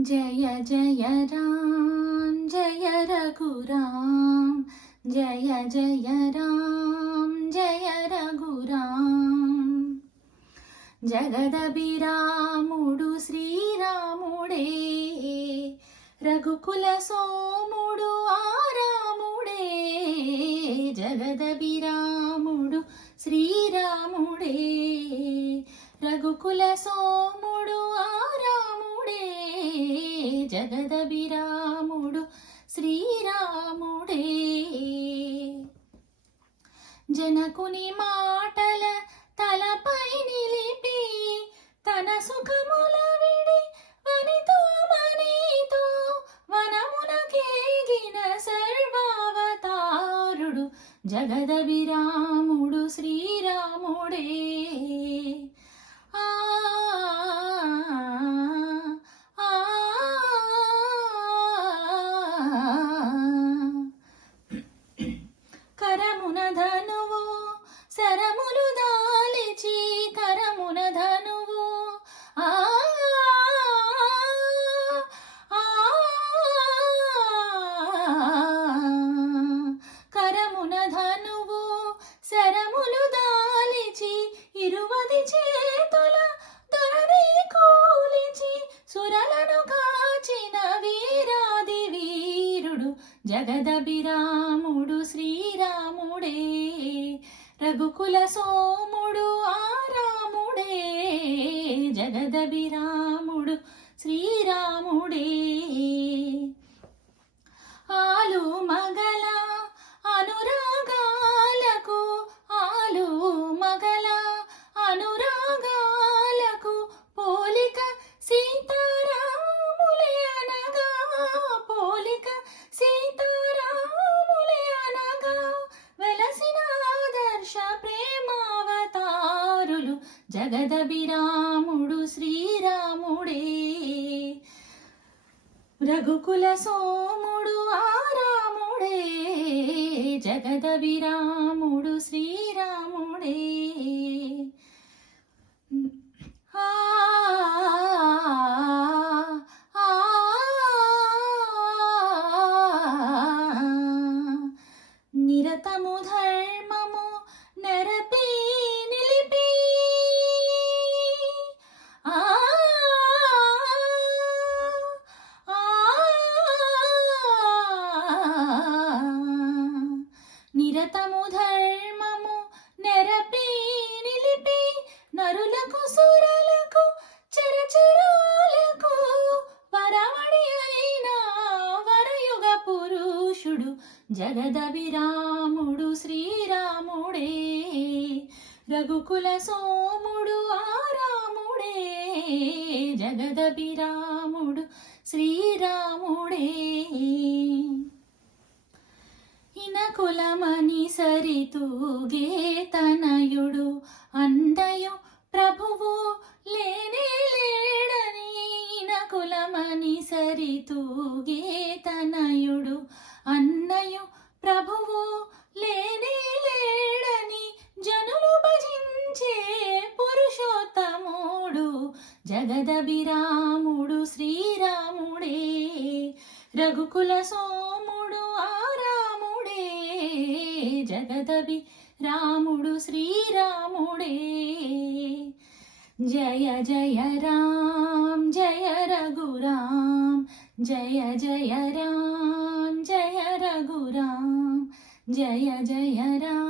జయ జయ రామ్ జయ రఘురామ్ జయ జయ రామ్ జయ రఘురామ్ జగదభిరాముడు శ్రీరాముడే రఘుకుల సోముడు ఆరాముడే జగదభిరాముడు శ్రీరాముడే రఘుకుల సోముడు ఆరాముడే జగదభిరాముడు శ్రీరాముడే జనకుని మాటల తలపై నిలిపి తన సుఖముల విడి వనితో మనితో వనమునకేగిన సర్వావతారుడు జగదభిరాముడు శ్రీరాముడే కరమున ధనువు శరములు దాలిచి కరమున ధనువు కరమున ధనువు శరములు దాలిచి ఇరువది చేతుల దొరని కూలిచి సురలను కాచిన వీరాది వీరుడు జగదభిరాముడు శ్రీరాముడే రఘుకుల సోముడు ఆరాముడే జగదభిరాముడు శ్రీరాముడే ఆలు మగల అనురాగాలకు ఆలు మగల అనురాగాలకు పోలిక సీతారాములే అనగా పోలిక సీతారాములే అనగా వెలసిన ఆదర్శ ప్రేమావతారులు జగదభిరాముడు శ్రీరాముడే రఘుకుల సోముడు ఆరాముడే జగదభిరాముడు శ్రీరాముడే నిరతము ధర్మము నెరపి నిలిపి నిరతము ధర్మము నెరపి నిలిపి నరులకు సురలకు చరచరాలకు వరవడి అయిన వరయుగ పురుషుడు జగదభిరాముడు శ్రీరాముడే రఘుకుల సోముడు ఆరాముడే జగదభిరాముడు శ్రీరాముడే ఇనకులమని సరితూగే తనయుడు అండయు ప్రభువు లేనే లేడని ఇనకులమని సరితూగే తనయుడు అన్నయు ప్రభువు లేనే లేడని జనులు భజించే పురుషోత్తముడు జగదభిరాముడు శ్రీరాముడే రఘుకుల సోముడు ఆరాముడే జగదభిరాముడు శ్రీరాముడే జయ జయ రామ్ జయ రఘురామ్ జయ జయ రామ్ జయ రఘురామ్ జయ జయ రామ్